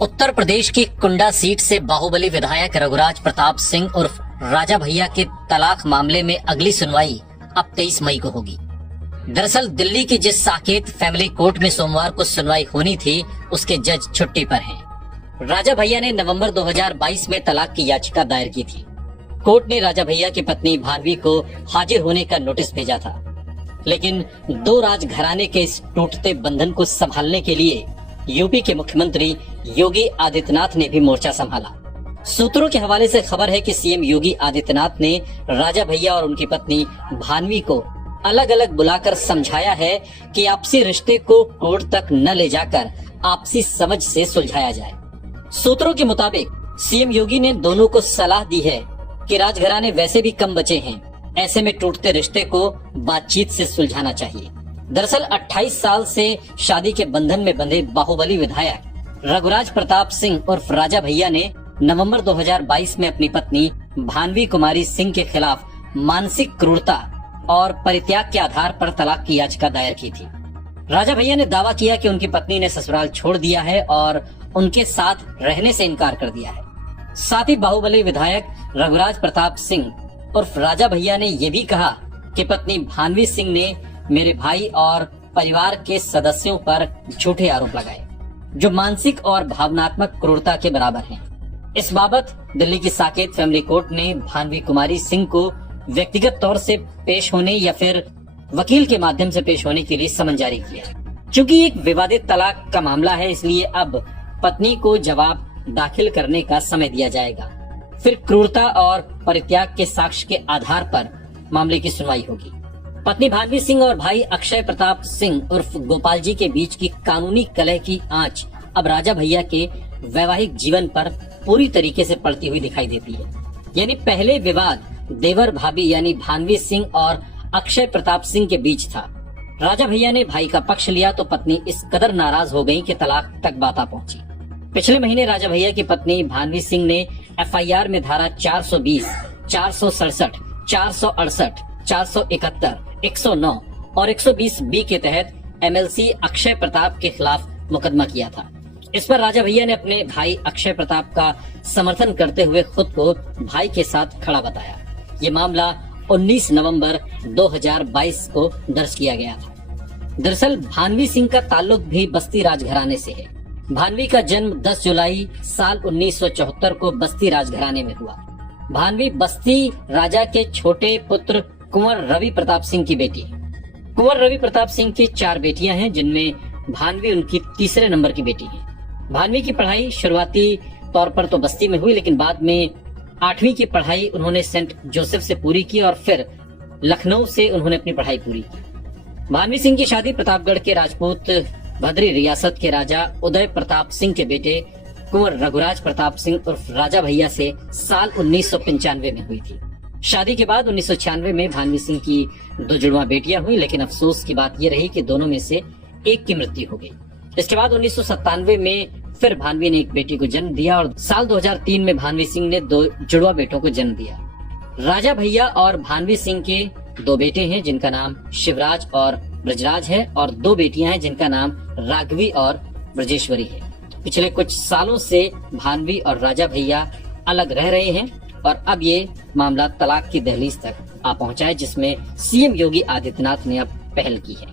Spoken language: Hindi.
उत्तर प्रदेश की कुंडा सीट से बाहुबली विधायक रघुराज प्रताप सिंह उर्फ राजा भैया के तलाक मामले में अगली सुनवाई अब 23 मई को होगी। दरअसल दिल्ली की जिस साकेत फैमिली कोर्ट में सोमवार को सुनवाई होनी थी, उसके जज छुट्टी पर हैं। राजा भैया ने नवंबर 2022 में तलाक की याचिका दायर की थी। कोर्ट ने राजा भैया की पत्नी भानवी को हाजिर होने का नोटिस भेजा था, लेकिन दो राजघराने के इस टूटते बंधन को संभालने के लिए यूपी के मुख्यमंत्री योगी आदित्यनाथ ने भी मोर्चा संभाला। सूत्रों के हवाले से खबर है कि सीएम योगी आदित्यनाथ ने राजा भैया और उनकी पत्नी भानवी को अलग अलग बुलाकर समझाया है कि आपसी रिश्ते को कोर्ट तक न ले जाकर आपसी समझ से सुलझाया जाए। सूत्रों के मुताबिक सीएम योगी ने दोनों को सलाह दी है कि राजघराने वैसे भी कम बचे हैं, ऐसे में टूटते रिश्ते को बातचीत से सुलझाना चाहिए। दरअसल 28 साल से शादी के बंधन में बंधे बाहुबली विधायक रघुराज प्रताप सिंह उर्फ राजा भैया ने नवंबर 2022 में अपनी पत्नी भानवी कुमारी सिंह के खिलाफ मानसिक क्रूरता और परित्याग के आधार पर तलाक की याचिका दायर की थी। राजा भैया ने दावा किया कि उनकी पत्नी ने ससुराल छोड़ दिया है और उनके साथ रहने से इनकार कर दिया है। साथ ही बाहुबली विधायक रघुराज प्रताप सिंह उर्फ राजा भैया ने ये भी कहा कि पत्नी भानवी सिंह ने मेरे भाई और परिवार के सदस्यों पर झूठे आरोप लगाए, जो मानसिक और भावनात्मक क्रूरता के बराबर हैं। इस बाबत दिल्ली की साकेत फैमिली कोर्ट ने भानवी कुमारी सिंह को व्यक्तिगत तौर से पेश होने या फिर वकील के माध्यम से पेश होने के लिए समन जारी किया। चूंकि एक विवादित तलाक का मामला है, इसलिए अब पत्नी को जवाब दाखिल करने का समय दिया जाएगा। फिर क्रूरता और परित्याग के साक्ष्य के आधार पर मामले की सुनवाई होगी। पत्नी भानवी सिंह और भाई अक्षय प्रताप सिंह उर्फ गोपाल जी के बीच की कानूनी कलह की आंच अब राजा भैया के वैवाहिक जीवन पर पूरी तरीके से पड़ती हुई दिखाई देती है। यानी पहले विवाद देवर भाभी यानी भानवी सिंह और अक्षय प्रताप सिंह के बीच था। राजा भैया ने भाई का पक्ष लिया तो पत्नी इस कदर नाराज हो गई कि तलाक तक बात पहुंची। पिछले महीने राजा भैया की पत्नी भानवी सिंह ने एफआईआर में धारा 420, 467, 468, 471, 109 और 120 बी के तहत एमएलसी अक्षय प्रताप के खिलाफ मुकदमा किया था। इस पर राजा भैया ने अपने भाई अक्षय प्रताप का समर्थन करते हुए खुद को भाई के साथ खड़ा बताया। ये मामला 19 नवंबर 2022 को दर्ज किया गया था। दरअसल भानवी सिंह का ताल्लुक भी बस्ती राजघराने से है। भानवी का जन्म 10 जुलाई साल 1974 को बस्ती राजघराने में हुआ। भानवी बस्ती राजा के छोटे पुत्र कुंवर रवि प्रताप सिंह की बेटी है। कुंवर रवि प्रताप सिंह की 4 बेटियां हैं, जिनमें भानवी उनकी तीसरे नंबर की बेटी है। भानवी की पढ़ाई शुरुआती तौर पर तो बस्ती में हुई, लेकिन बाद में 8वीं की पढ़ाई उन्होंने सेंट जोसेफ से पूरी की और फिर लखनऊ से उन्होंने अपनी पढ़ाई पूरी की। भानवी सिंह की शादी प्रतापगढ़ के राजपूत भद्री रियासत के राजा उदय प्रताप सिंह के बेटे कुंवर रघुराज प्रताप सिंह उर्फ राजा भैया से साल 1995 में हुई थी। शादी के बाद 1996 में भानवी सिंह की 2 जुड़वा बेटियां हुई, लेकिन अफसोस की बात यह रही कि दोनों में से एक की मृत्यु हो गई। इसके बाद 1997 में फिर भानवी ने एक बेटी को जन्म दिया और साल 2003 में भानवी सिंह ने 2 जुड़वा बेटों को जन्म दिया। राजा भैया और भानवी सिंह के 2 बेटे हैं, जिनका नाम शिवराज और ब्रजराज है, और 2 बेटियां हैं जिनका नाम राघवी और ब्रजेश्वरी है। पिछले कुछ सालों से भानवी और राजा भैया अलग रह रहे हैं और अब ये मामला तलाक की दहलीज तक आ पहुंचा है, जिसमें सीएम योगी आदित्यनाथ ने अब पहल की है।